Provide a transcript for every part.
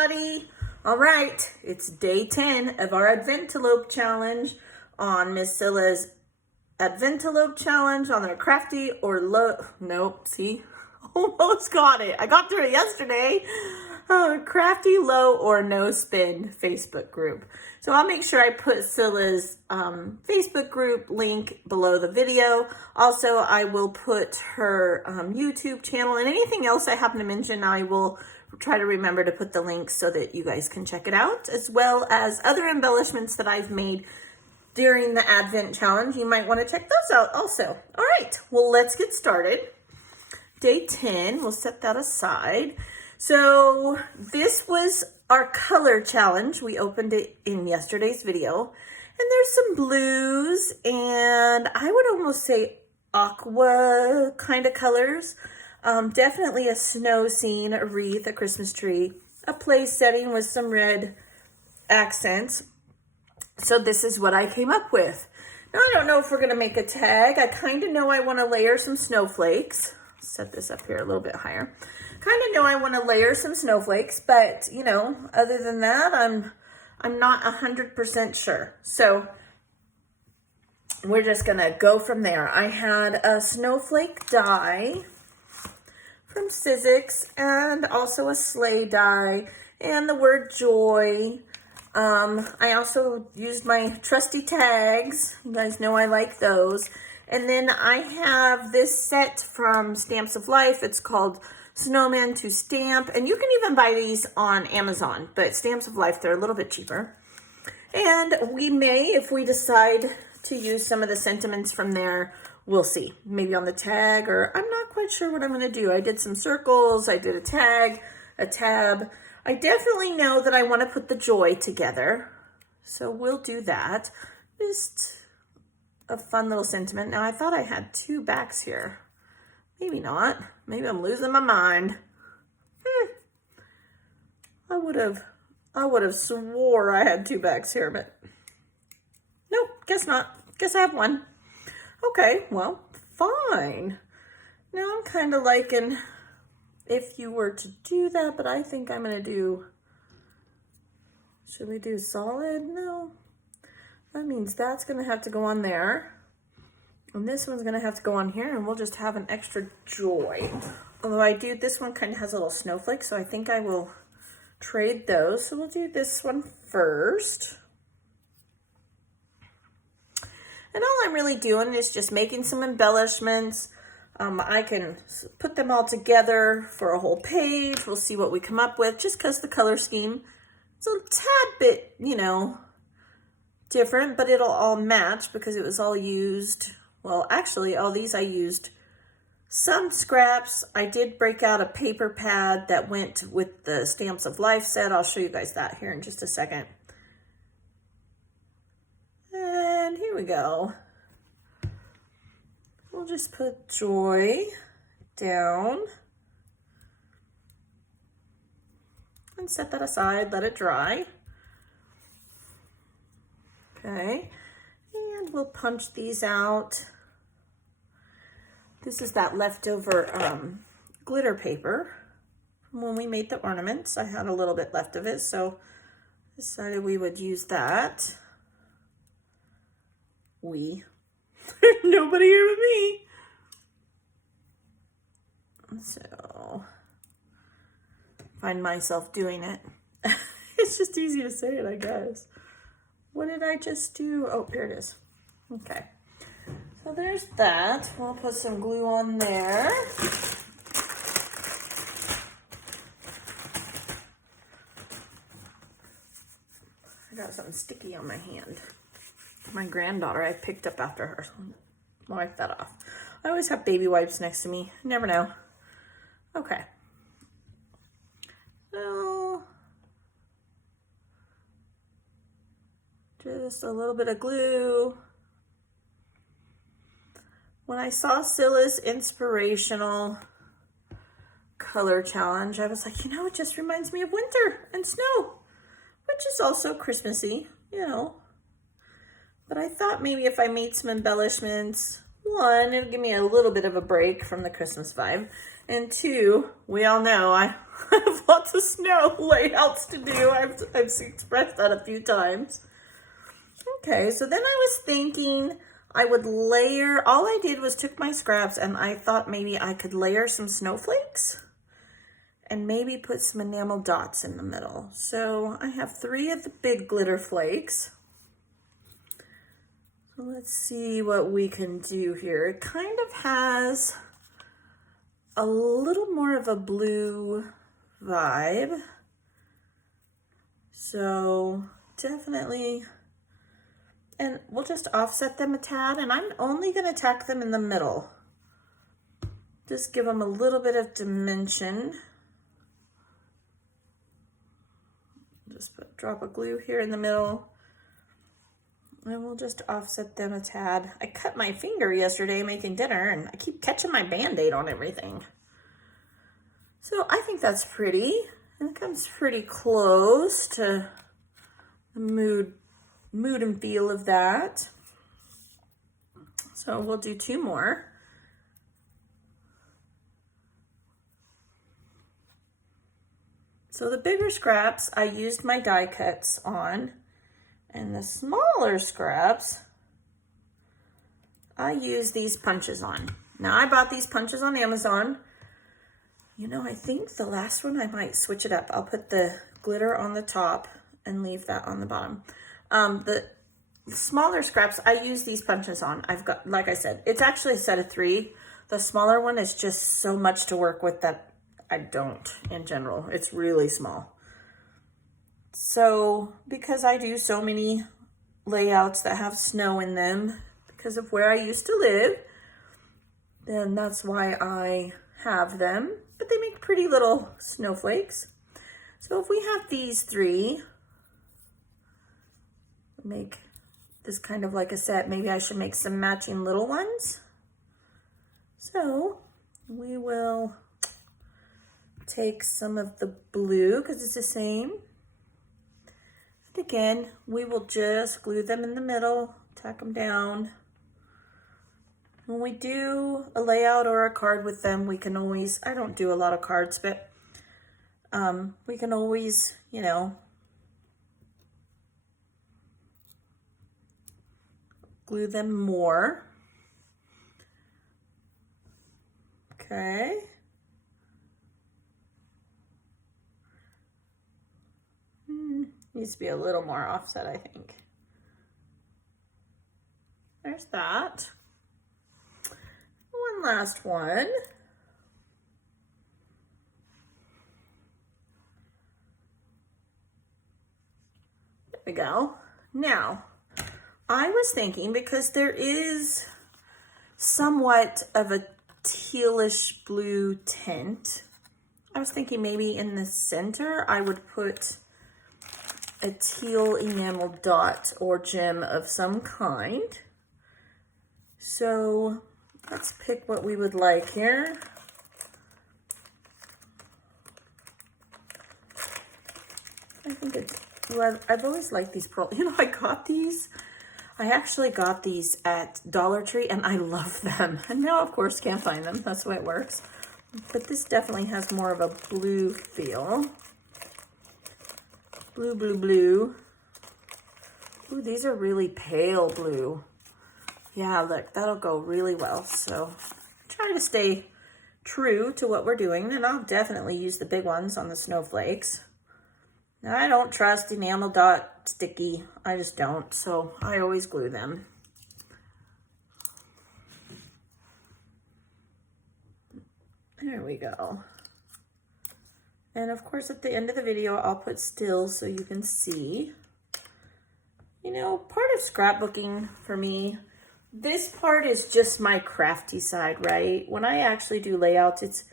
everybody. All right, it's day 10 of our Adventelope challenge on Miss Cilla's Adventelope challenge on their crafty or low. Nope, see, almost got it. I got through it yesterday. Crafty, low, or no spin Facebook group. So I'll make sure I put Cilla's Facebook group link below the video. Also, I will put her YouTube channel and anything else I happen to mention, I will try to remember to put the links so that you guys can check it out, as well as other embellishments that I've made during the Advent challenge. You might want to check those out also. All right, well, let's get started. Day 10, we'll set that aside. So this was our color challenge. We opened it in yesterday's video, and there's some blues and I would almost say aqua kind of colors. Definitely a snow scene, a wreath, a Christmas tree, a place setting with some red accents. So this is what I came up with. Now I don't know if we're gonna make a tag. I kind of know I want to layer some snowflakes. Set this up here a little bit higher. Kind of know I want to layer some snowflakes, but you know, other than that, I'm not 100% sure. So we're just gonna go from there. I had a snowflake die from Sizzix and also a sleigh die and the word joy. I also used my trusty tags. You guys know I like those. And then I have this set from Stamps of Life. It's called Snowman to Stamp. And you can even buy these on Amazon, but Stamps of Life, they're a little bit cheaper. And we may, if we decide to use some of the sentiments from there, we'll see. Maybe on the tag, or I'm not quite sure what I'm going to do. I did some circles. I did a tag, a tab. I definitely know that I want to put the joy together. So we'll do that. Just a fun little sentiment. Now I thought I had two backs here. Maybe not. Maybe I'm losing my mind. I would have swore I had two backs here, but nope, guess not. Guess I have one. Okay, well, fine. Now I'm kind of liking if you were to do that, but I think I'm gonna do, should we do solid? No. That means that's going to have to go on there. And this one's going to have to go on here, and we'll just have an extra joy. Although this one kind of has a little snowflake, so I think I will trade those. So we'll do this one first. And all I'm really doing is just making some embellishments. I can put them all together for a whole page. We'll see what we come up with, just because the color scheme is a tad bit, you know, different, but it'll all match because it was all used. Well, actually, all these I used some scraps. I did break out a paper pad that went with the Stamps of Life set. I'll show you guys that here in just a second. And here we go. We'll just put joy down and set that aside, let it dry. Okay, and we'll punch these out. This is that leftover glitter paper from when we made the ornaments. I had a little bit left of it, so decided we would use that. Nobody here with me. So, find myself doing it. It's just easy to say it, I guess. What did I just do? Oh, here it is. Okay. So there's that. We'll put some glue on there. I got something sticky on my hand. My granddaughter, I picked up after her. So I'll wipe that off. I always have baby wipes next to me. You never know. Okay. So just a little bit of glue. When I saw Cilla's inspirational color challenge, I was like, you know, it just reminds me of winter and snow, which is also Christmassy, you know. But I thought maybe if I made some embellishments, one, it would give me a little bit of a break from the Christmas vibe. And 2, we all know I have lots of snow layouts to do. I've expressed that a few times. Okay, so then I was thinking I would layer, all I did was took my scraps and I thought maybe I could layer some snowflakes and maybe put some enamel dots in the middle. So I have 3 of the big glitter flakes. So let's see what we can do here. It kind of has a little more of a blue vibe. So definitely, and we'll just offset them a tad, and I'm only gonna tack them in the middle. Just give them a little bit of dimension. Just drop a glue here in the middle, and we'll just offset them a tad. I cut my finger yesterday making dinner, and I keep catching my Band-Aid on everything. So I think that's pretty. It comes pretty close to the mood and feel of that. So we'll do 2 more. So the bigger scraps, I used my die cuts on, and the smaller scraps, I use these punches on. Now I bought these punches on Amazon. You know, I think the last one I might switch it up. I'll put the glitter on the top and leave that on the bottom. The smaller scraps, I use these punches on. I've got, like I said, it's actually a set of 3. The smaller one is just so much to work with that I don't in general. It's really small. So because I do so many layouts that have snow in them because of where I used to live, then that's why I have them. But they make pretty little snowflakes. So if we have these 3, make this kind of like a set. Maybe I should make some matching little ones. So we will take some of the blue because it's the same. And again, we will just glue them in the middle, tack them down. When we do a layout or a card with them, we can always, I don't do a lot of cards, but we can always, you know, glue them more. Okay. Needs to be a little more offset, I think. There's that. One last one. There we go. Now, I was thinking, because there is somewhat of a tealish blue tint, I was thinking maybe in the center I would put a teal enamel dot or gem of some kind. So let's pick what we would like here. I think it's, well, I've always liked these pearls. You know, I actually got these at Dollar Tree and I love them. And now, of course, can't find them. That's the way it works. But this definitely has more of a blue feel. Blue, blue, blue. Ooh, these are really pale blue. Yeah, look, that'll go really well. So try to stay true to what we're doing, and I'll definitely use the big ones on the snowflakes. Now, I don't trust enamel dot sticky. I just don't, so I always glue them. There we go. And of course, at the end of the video, I'll put stills so you can see. You know, part of scrapbooking for me, this part is just my crafty side, right? When I actually do layouts,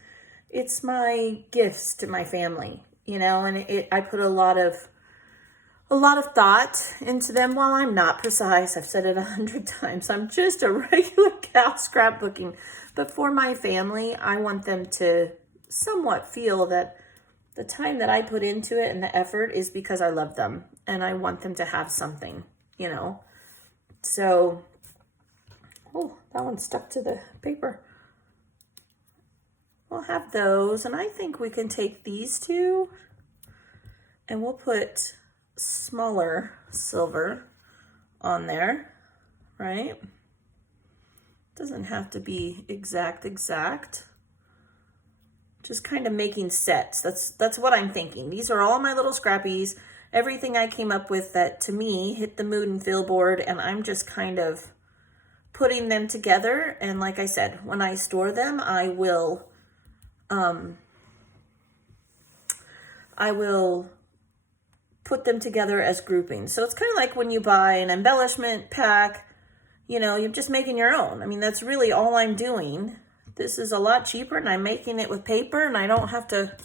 it's my gifts to my family, you know, and I put a lot of thought into them. While I'm not precise, I've said it 100 times, I'm just a regular gal scrapbooking. But for my family, I want them to somewhat feel that the time that I put into it and the effort is because I love them and I want them to have something, you know. So, oh, that one stuck to the paper. we'll have those. And I think we can take these two and we'll put smaller silver on there, right? Doesn't have to be exact. Just kind of making sets. That's what I'm thinking. These are all my little scrappies. Everything I came up with that to me hit the mood and feel board, and I'm just kind of putting them together. And like I said, when I store them, I will put them together as groupings. So it's kind of like when you buy an embellishment pack, you know, you're just making your own. I mean, that's really all I'm doing. This is a lot cheaper and I'm making it with paper and I don't have to,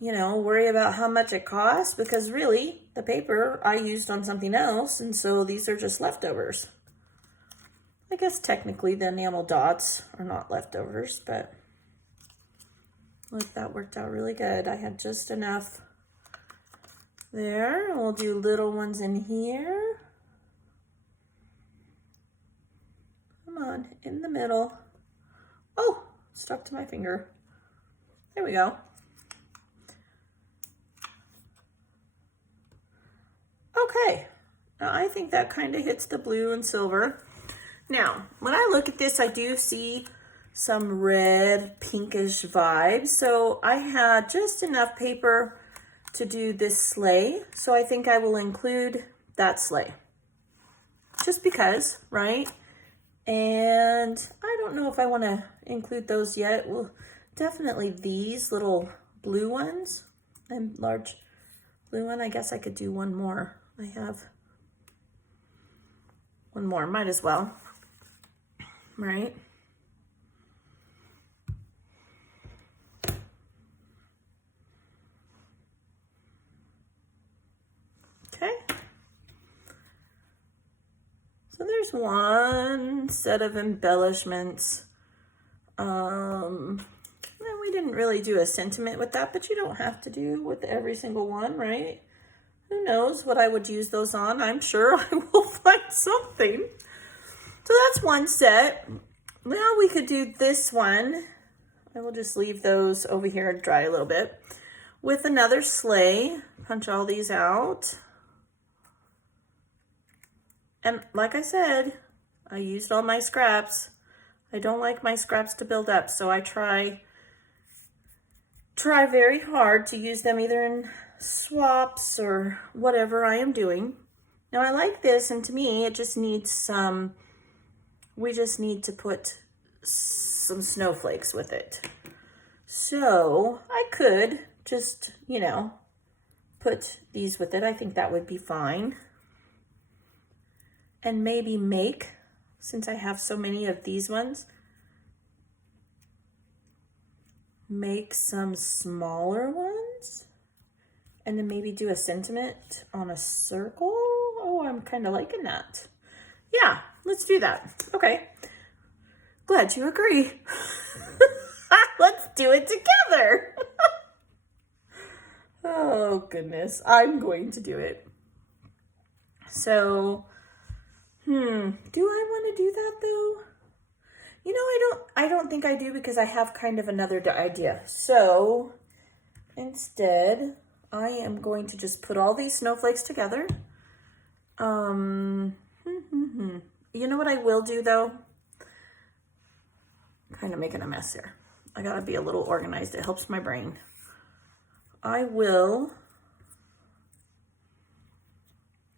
you know, worry about how much it costs because really the paper I used on something else. And so these are just leftovers. I guess technically the enamel dots are not leftovers, but look, that worked out really good. I had just enough there. We'll do little ones in here. Come on, in the middle. Oh, stuck to my finger. There we go. Okay, now I think that kind of hits the blue and silver. Now, when I look at this, I do see some red, pinkish vibes. So I had just enough paper to do this sleigh. So I think I will include that sleigh. Just because, right? And I don't know if I want to include those yet. Well, definitely these little blue ones and large blue one. I guess I could do one more. I have one more, might as well, right? Okay. So there's one set of embellishments. We didn't really do a sentiment with that, but you don't have to do with every single one, right? Who knows what I would use those on? I'm sure I will find something. So that's one set. Now we could do this one. I will just leave those over here and dry a little bit. With another sleigh, punch all these out. And like I said, I used all my scraps. I don't like my scraps to build up, so I try very hard to use them either in swaps or whatever I am doing. Now I like this, and to me it just needs some, we just need to put some snowflakes with it. So I could just, you know, put these with it. I think that would be fine. And maybe make, since I have so many of these ones, make some smaller ones and then maybe do a sentiment on a circle. Oh, I'm kind of liking that. Yeah, let's do that. Okay, glad you agree. Let's do it together. Oh goodness, I'm going to do it. So, do I want to do that though? You know, I don't think I do because I have kind of another idea. So instead, I am going to just put all these snowflakes together. You know what I will do though? Kind of making a mess here. I gotta be a little organized. It helps my brain. I will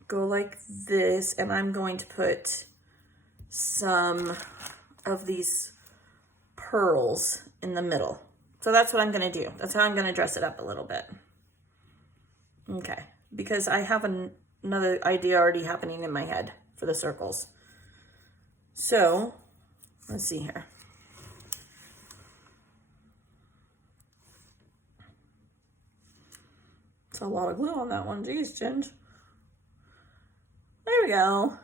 go like this, and I'm going to put some of these pearls in the middle. So that's what I'm going to do. That's how I'm going to dress it up a little bit. Okay, because I have another idea already happening in my head for the circles. So let's see here. It's a lot of glue on that one. Geez, Ginge. There we go.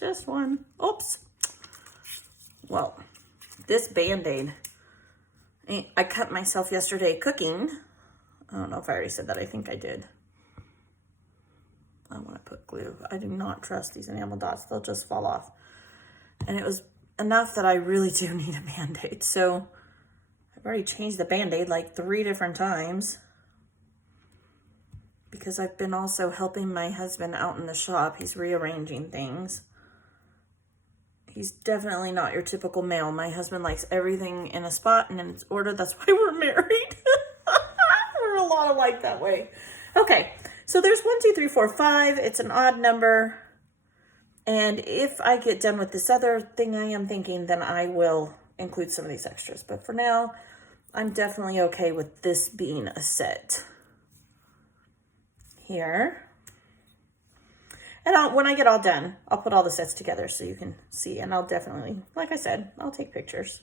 just one. Oops. Well, this Band-Aid, I cut myself yesterday cooking. I don't know if I already said that. I think I did. I want to put glue. I do not trust these enamel dots. They'll just fall off. And it was enough that I really do need a Band-Aid. So I've already changed the Band-Aid like 3 different times because I've been also helping my husband out in the shop. He's rearranging things. He's definitely not your typical male. My husband likes everything in a spot and in its order. That's why we're married. We're a lot alike that way. Okay, so there's 1, 2, 3, 4, 5. It's an odd number. And if I get done with this other thing I am thinking, then I will include some of these extras. But for now, I'm definitely okay with this being a set here. And when I get all done, I'll put all the sets together so you can see. And I'll definitely, like I said, I'll take pictures.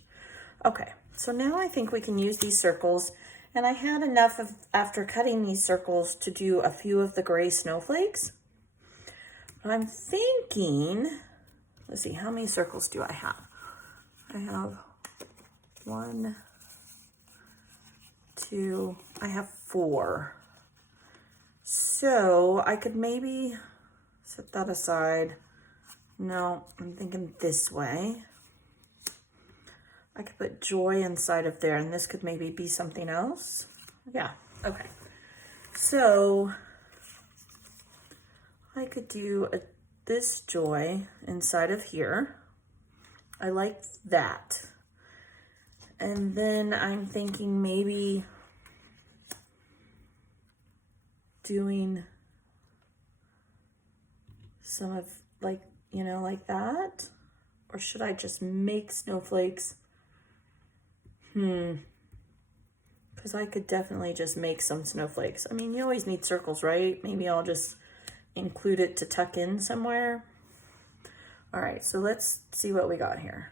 Okay, so now I think we can use these circles. And I had enough of, after cutting these circles, to do a few of the gray snowflakes. But I'm thinking, let's see, how many circles do I have? I have 1, 2, I have 4. So I could maybe set that aside. No, I'm thinking this way. I could put joy inside of there, and this could maybe be something else. Yeah, okay. So I could do this joy inside of here. I like that. And then I'm thinking maybe doing some of like, you know, like that. Or should I just make snowflakes? Because I could definitely just make some snowflakes. I mean, you always need circles, right? Maybe I'll just include it to tuck in somewhere. All right, so let's see what we got here.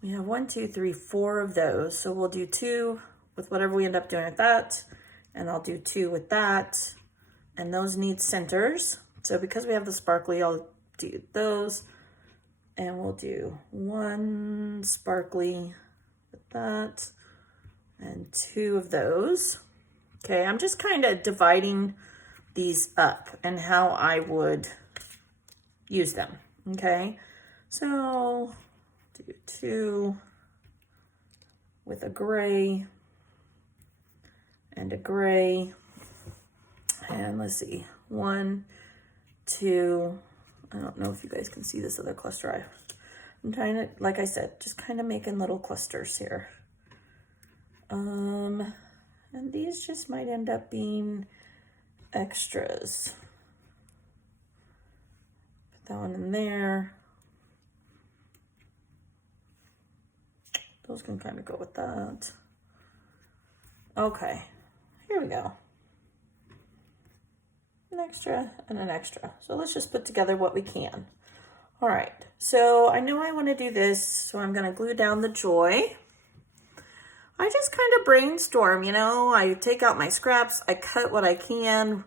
We have 1, 2, 3, 4 of those. So we'll do 2 with whatever we end up doing with that. And I'll do 2 with that. And those need centers. So because we have the sparkly, I'll do those. And we'll do 1 sparkly with that. And 2 of those. Okay, I'm just kind of dividing these up and how I would use them. Okay, so do 2 with a gray and a gray. And let's see, 1, 2, I don't know if you guys can see this other cluster. I'm trying to, like I said, just kind of making little clusters here. And these just might end up being extras. Put that one in there. Those can kind of go with that. Okay, here we go. An extra and an extra. So let's just put together what we can. All right, so I know I want to do this, so I'm going to glue down the joy. I just kind of brainstorm, you know, I take out my scraps, I cut what I can,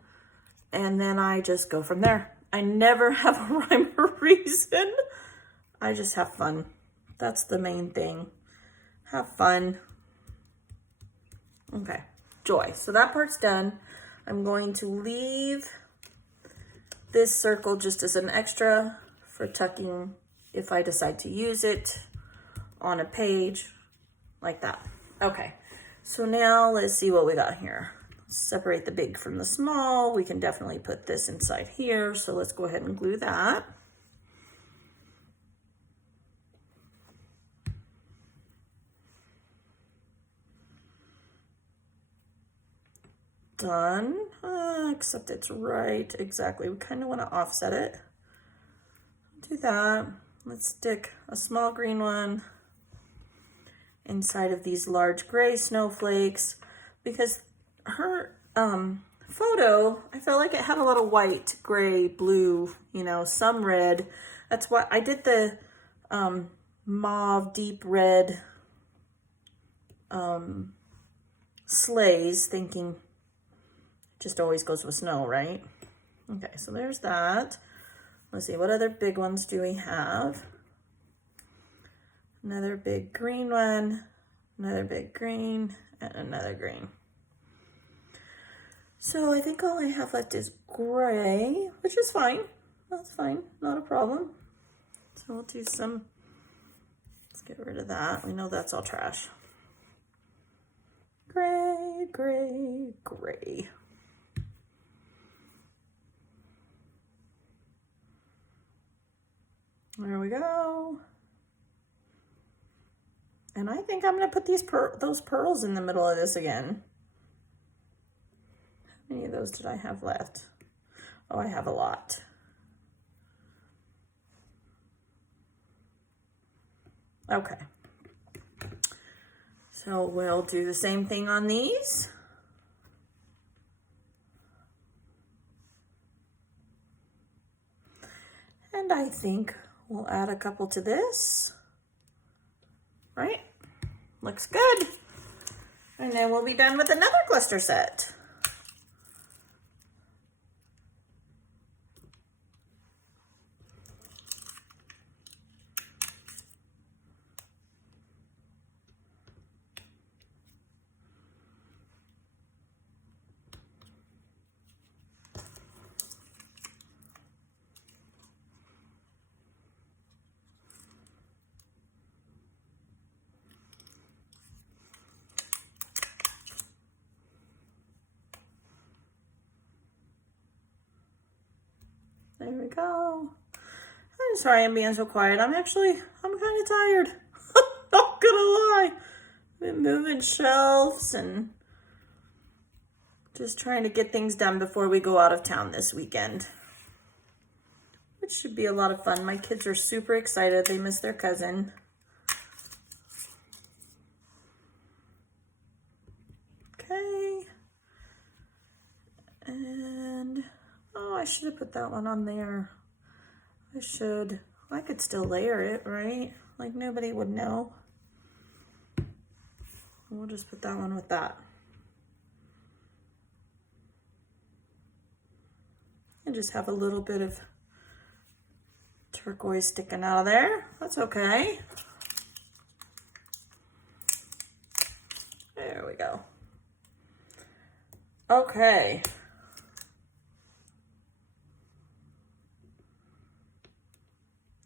and then I just go from there. I never have a rhyme or reason. I just have fun. That's the main thing. Have fun. Okay, joy. So that part's done. I'm going to leave this circle just as an extra for tucking if I decide to use it on a page like that. Okay, so now let's see what we got here. Separate the big from the small. We can definitely put this inside here. So let's go ahead and glue that. Done, except it's right, exactly. We kind of want to offset it. Do that. Let's stick a small green one inside of these large gray snowflakes because her photo, I felt like it had a lot of white, gray, blue, you know, some red. That's why I did the mauve, deep red sleighs, thinking it just always goes with snow, right? Okay, so there's that. Let's see, what other big ones do we have? Another big green one, another big green, and another green. So I think all I have left is gray, which is fine. That's fine, not a problem. So we'll do some, let's get rid of that. We know that's all trash. Gray, gray, gray. There we go. And I think I'm gonna put those pearls in the middle of this again. How many of those did I have left? Oh, I have a lot. Okay. So we'll do the same thing on these. And I think we'll add a couple to this. Right? Looks good. And then we'll be done with another cluster set. There we go. I'm sorry I'm being so quiet. I'm kind of tired. Not gonna lie. I've been moving shelves and just trying to get things done before we go out of town this weekend, which should be a lot of fun. My kids are super excited. They miss their cousin. Okay. And oh, I should have put that one on there. I could still layer it, right? Like nobody would know. We'll just put that one with that. And just have a little bit of turquoise sticking out of there. That's okay. There we go. Okay.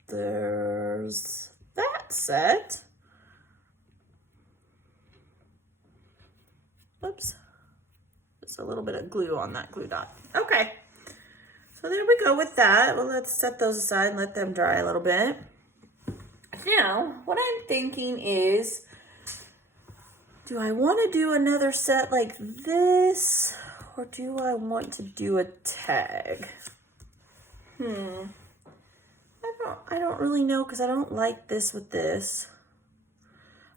There's that set. Oops. Just a little bit of glue on that glue dot. Okay. So there we go with that. Well, let's set those aside and let them dry a little bit. Now, what I'm thinking is, do I want to do another set like this, or do I want to do a tag? I don't really know, because I don't like this with this.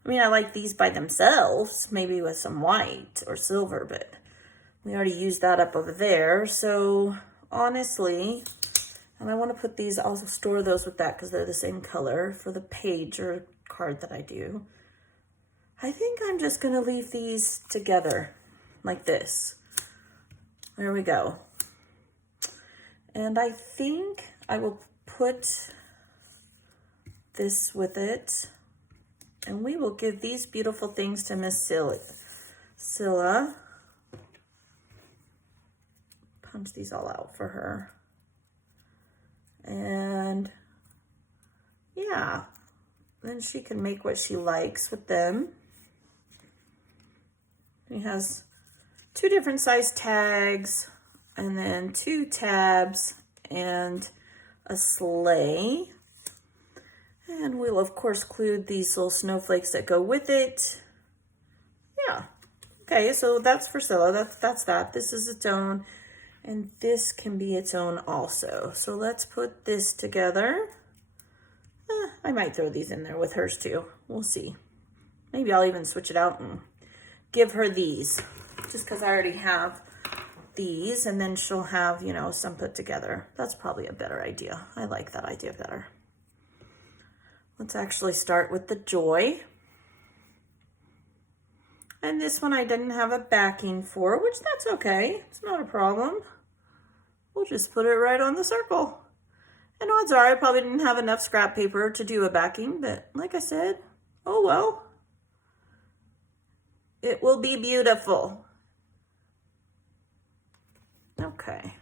I mean, I like these by themselves, maybe with some white or silver, but we already used that up over there. So honestly, and I want to put these, I'll store those with that because they're the same color for the page or card that I do. I think I'm just going to leave these together like this. There we go. And I think I will put this with it, and we will give these beautiful things to Miss Cilla. Punch these all out for her. And yeah, then she can make what she likes with them. He has 2 different size tags, and then 2 tabs, and a sleigh. And we'll of course include these little snowflakes that go with it. Yeah. Okay, so that's for Cilla. That's that. This is its own, and this can be its own also. So let's put this together. I might throw these in there with hers too. We'll see. Maybe I'll even switch it out and give her these, just because I already have these, and then she'll have, you know, some put together. That's probably a better idea. I like that idea better. Let's actually start with the joy. And this one I didn't have a backing for, which that's okay. It's not a problem. We'll just put it right on the circle. And odds are I probably didn't have enough scrap paper to do a backing, but like I said, oh well. It will be beautiful. Okay.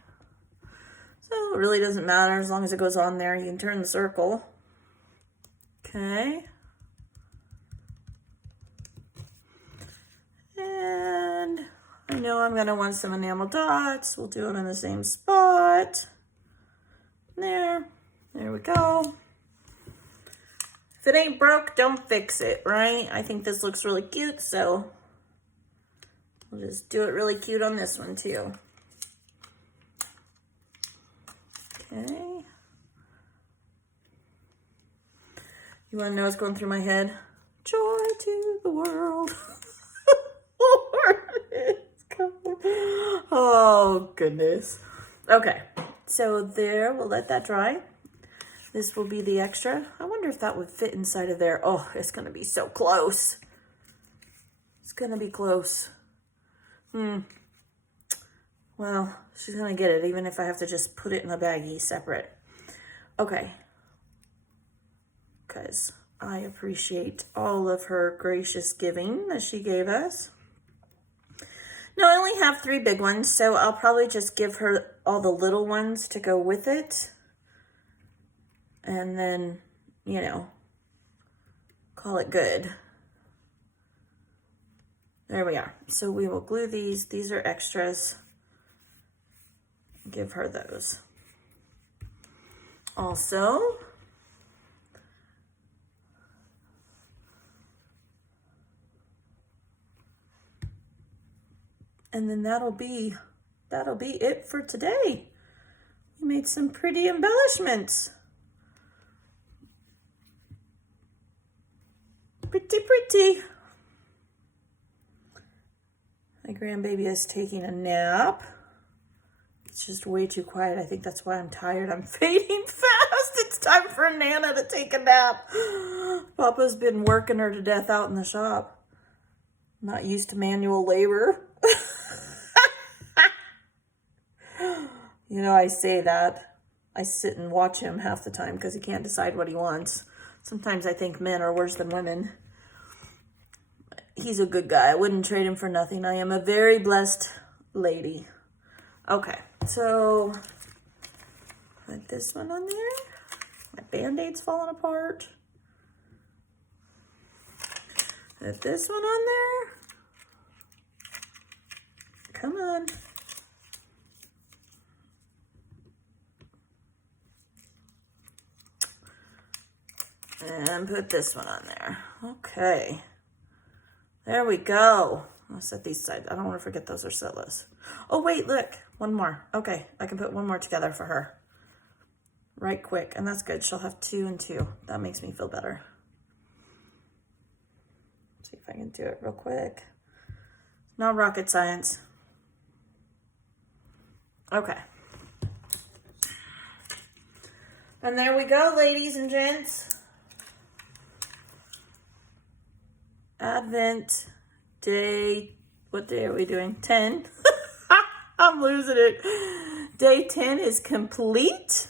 So it really doesn't matter as long as it goes on there. You can turn the circle. Okay. And I know I'm going to want some enamel dots. We'll do them in the same spot. There. There we go. If it ain't broke, don't fix it, right? I think this looks really cute, so we'll just do it really cute on this one too. Okay. You want to know what's going through my head? Joy to the world. Oh, goodness. Okay, so there, we'll let that dry. This will be the extra. I wonder if that would fit inside of there. Oh, it's going to be so close. It's going to be close. Well, she's going to get it, even if I have to just put it in a baggie separate. Okay. Because I appreciate all of her gracious giving that she gave us. Now, I only have 3 big ones, so I'll probably just give her all the little ones to go with it. And then, you know, call it good. There we are. So we will glue these. These are extras. Give her those. Also, and then that'll be it for today. We made some pretty embellishments. Pretty. My grandbaby is taking a nap. It's just way too quiet. I think that's why I'm tired. I'm fading fast. It's time for Nana to take a nap. Papa's been working her to death out in the shop. Not used to manual labor. You know, I say that. I sit and watch him half the time because he can't decide what he wants. Sometimes I think men are worse than women. He's a good guy. I wouldn't trade him for nothing. I am a very blessed lady. Okay, so put this one on there. My Band-Aid's falling apart. Put this one on there. Come on. And put this one on there. Okay. There we go. I'll set these aside. I don't want to forget those are Cilla's. Oh, wait, look. One more. Okay, I can put one more together for her. Right quick. And that's good. She'll have 2 and 2. That makes me feel better. Let's see if I can do it real quick. Not rocket science. Okay. And there we go, ladies and gents. Advent day, what day are we doing? 10. I'm losing it. Day 10 is complete.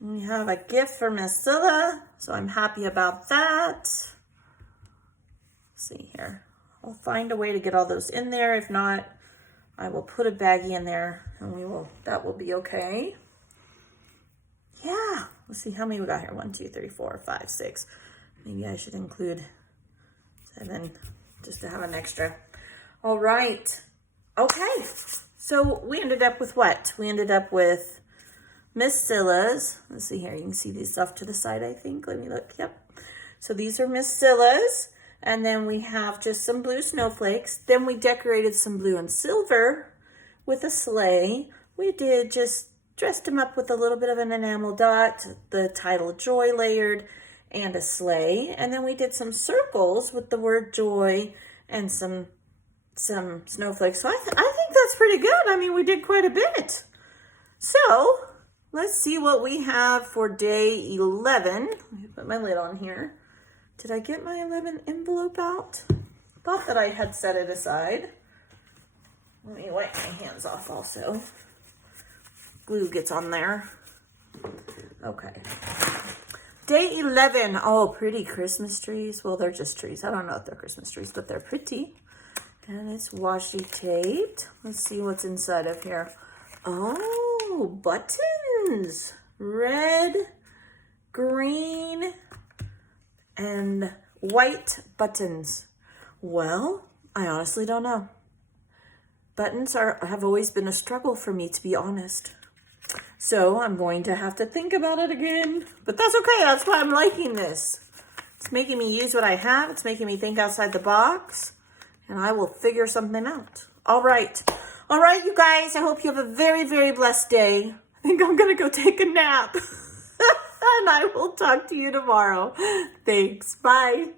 We have a gift for Miss Cilla, so I'm happy about that. Let's see here. I'll find a way to get all those in there. If not, I will put a baggie in there and that will be okay. Yeah, let's see how many we got here. 1, 2, 3, 4, 5, 6. Maybe I should include 7 just to have an extra. All right. Okay. So we ended up with what? We ended up with Miss Cilla's. Let's see here. You can see these off to the side, I think. Let me look. Yep. So these are Miss Cilla's. And then we have just some blue snowflakes. Then we decorated some blue and silver with a sleigh. We did just dressed them up with a little bit of an enamel dot, the title Joy layered, and a sleigh. And then we did some circles with the word joy and some snowflakes. So I think that's pretty good. I mean, we did quite a bit. So let's see what we have for day 11. Let me put my lid on here. Did I get my 11 envelope out? Thought that I had set it aside. Let me wipe my hands off also. Glue gets on there. Okay. Day 11. Oh, pretty Christmas trees. Well, they're just trees. I don't know if they're Christmas trees, but they're pretty. And it's washi taped. Let's see what's inside of here. Oh, buttons. Red, green, and white buttons. Well, I honestly don't know. Buttons have always been a struggle for me, to be honest. So I'm going to have to think about it again. But that's okay. That's why I'm liking this. It's making me use what I have. It's making me think outside the box. And I will figure something out. All right. All right, you guys. I hope you have a very, very blessed day. I think I'm going to go take a nap. And I will talk to you tomorrow. Thanks. Bye.